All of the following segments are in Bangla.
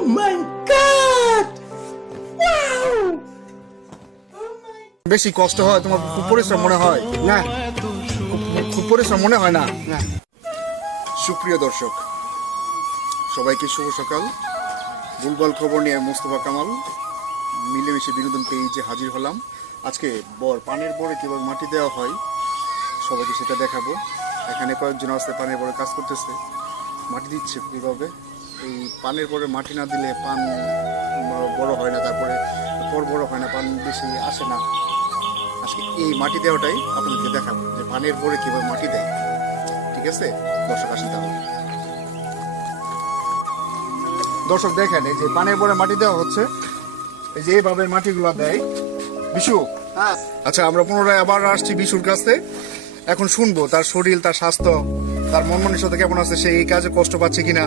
my god! Wow! বেশি কষ্ট হয়, তোমার খুব পরিশ্রম মনে হয়? না। খুব- পরিশ্রম মনে হয় না? সুপ্রিয় দর্শক, সবাইকে শুভ সকাল। ভুলভাল খবর নিয়ে মোস্তফা কামাল। মিলেমিশে বিনোদন পেজে হাজির হলাম। আজকে বর পানের বরে কীভাবে মাটি দেওয়া হয়, সবাইকে সেটা দেখাবো। এখানে কয়েকজন আসতে পানের বরে কাজ করতেছে। মাটি দিচ্ছে কীভাবে এই পানের পরে মাটি না দিলে পান বড় হয় না তারপরে পর বড় হয় না পান বেশি আসে না। আজকে এই মাটি দেওয়াটাই আপনাদেরকে দেখাবো যে পানের পরে কীভাবে মাটি দেয়। ঠিক আছে? দর্শক আসেন তাহলে। দর্শক দেখেন এই যে পানের পরে মাটি দেওয়া হচ্ছে এই যে এইভাবে মাটিগুলো দেয়। বিশু? হ্যাঁ। আচ্ছা আমরা পুনরায় আবার আসছি বিশুর কাছে। এখন শুনব তার শরীর তার স্বাস্থ্য তার মন মানসিকতা কেমন আছে সে এই কাজে কষ্ট পাচ্ছে কিনা।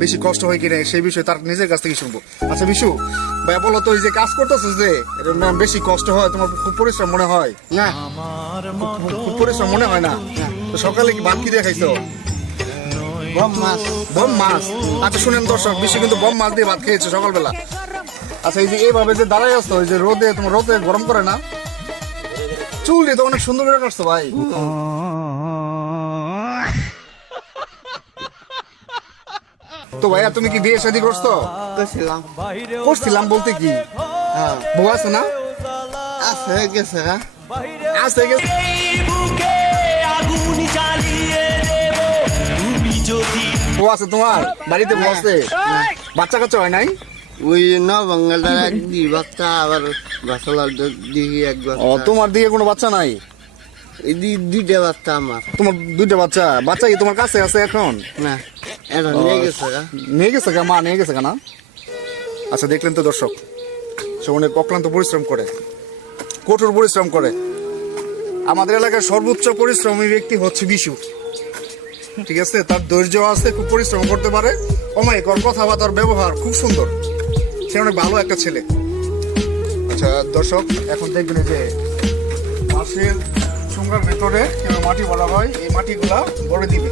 বেশি কষ্ট হয় কিনা, সেই বিষয়ে তার নিজের কাছ থেকে শুনব। আচ্ছা বিশু, ভাই, বলো তো, এই যে কাজ করতেছিস যে বেশি কষ্ট হয়, তোমার খুব পরিশ্রম মনে হয়? না? খুব- পরিশ্রম মনে হয় না? সকালে কি ভাত কি দিয়ে খাইছো? গম মাছ। বম মাছ? আচ্ছা শুনেন দর্শক বিশ্ব কিন্তু বম মাছ দিয়ে ভাত খেয়েছে সকালবেলা। আচ্ছা এই যে এইভাবে যে দাঁড়াই আসতো এই যে রোদে, তোমার রোদে গরম করে না? চুল তো অনেক সুন্দর করে কাটছো ভাই। তো ভাইয়া তুমি কি বিয়ে শাদী করছ? করছিলাম। করছিলাম বলতে কি? হ্যাঁ। বউ আছে না? আছে গেছে হ্যাঁ। বউ আছে তোমার? বাড়িতে বউ আছে? বাচ্চা কাচ্চা হয় নাই? ওই ন বাঙ্গালটা বাচ্চা আবার বাসালার দিকে এক বাচ্চা। তোমার দিকে কোনো বাচ্চা নাই? দুইটা বাচ্চা আমার। তোমার দুইটা বাচ্চা? বাচ্চা কি তোমার কাছে আছে এখন? না। গেছে হ্যাঁ। নিয়ে গেছে গা, মা, নিয়ে গেছে না? আচ্ছা দেখলেন তো দর্শক সে অনেক অক্লান্ত পরিশ্রম করে, কঠোর পরিশ্রম করে। আমাদের এলাকার সর্বোচ্চ পরিশ্রমী ব্যক্তি হচ্ছে বিশু। ঠিক আছে? তার ধৈর্য আছে, খুব পরিশ্রম করতে পারে। অমায়িক ওর কথাবার্তার ব্যবহার খুব সুন্দর। সে অনেক ভালো একটা ছেলে। আচ্ছা দর্শক, এখন দেখবেন যে মাসের চুঙ্গার ভেতরে মাটি বলা হয়, এই মাটিগুলা বড় দিবে।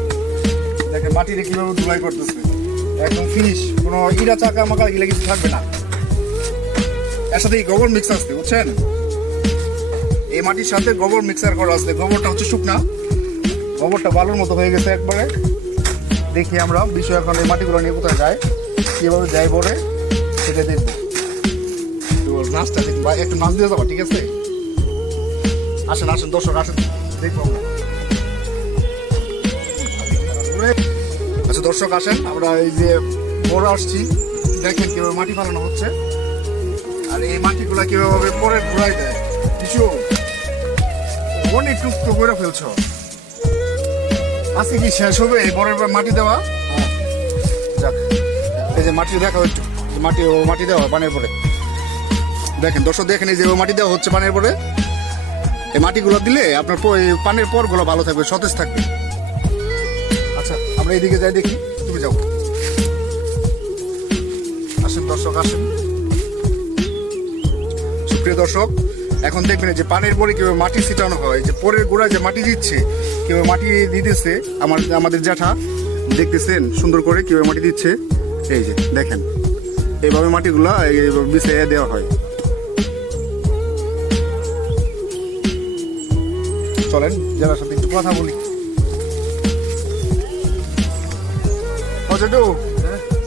দেখেন, মাটিতে কীভাবে ধুলাই করতেছে। একদম ফিনিশ কোনো ইরা চাকা, মাকা এগুলো কিছু থাকবে না। এর সাথে গোবর মিক্স আসছে বুঝছেন? এই মাটির সাথে গোবর মিক্সার করা আসছে গোবরটা হচ্ছে শুকনা। গোবরটা বালুর মতো হয়ে গেছে একবারে। দেখি আমরা বিষয় এখন এই মাটিগুলো নিয়ে কোথায় যায়, কীভাবে যায় বলে সেটা দেখব। নাচটা দেখব একটু নাচ দিয়ে যাব, ঠিক আছে? আসেন আসেন, দর্শক, আসেন। দেখব আমরা। আচ্ছা দর্শক আসেন, আমরা এই যে বড় আসছি, দেখেন কীভাবে মাটি ফালানো হচ্ছে। আর এই মাটিগুলা কীভাবে পরে ঘুরাই দেয়। কিছু অনেক টুকটো করে ফেলছ। আজকে কি শেষ হবে? এই বড়ের পর মাটি দেওয়া? যাক, এই যে মাটি দেখা যে মাটি, ও মাটি দেওয়া পানের পরে। দেখেন, দর্শক দেখেন, এই যে মাটি দেওয়া হচ্ছে পানের পরে। এই মাটিগুলো দিলে আপনার পানের পরগুলো ভালো থাকবে, সতেজ থাকবে। আমরা এইদিকে যাই দেখি, তুমি যাও। আসেন দর্শক, আসেন। সুপ্রিয় দর্শক, এখন দেখবেন যে পানের পরে কীভাবে মাটি ছিটানো হয়, যে পরের গোড়ায় যে মাটি দিচ্ছে, কীভাবে মাটি দিতেছে, আমার, আমাদের জ্যাঠা দেখতেছেন সুন্দর করে কীভাবে মাটি দিচ্ছে। এই যে, দেখেন, এইভাবে মাটিগুলা বিছিয়ে দেওয়া হয়। চলেন যারা সাথে একটু কথা বলি। ও জেঠু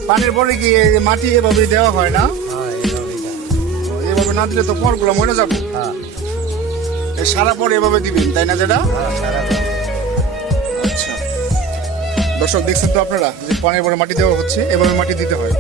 পানির পরে কি মাটি এভাবে দেওয়া হয় না? এভাবে না দিলে তো পরগুলো মরে যাব। এই সারা পর এভাবে দিবেন তাই না যেটা? আচ্ছা। দর্শক দেখছেন তো আপনারা যে পানির পরে মাটি দেওয়া হচ্ছে এভাবে মাটি দিতে হয়।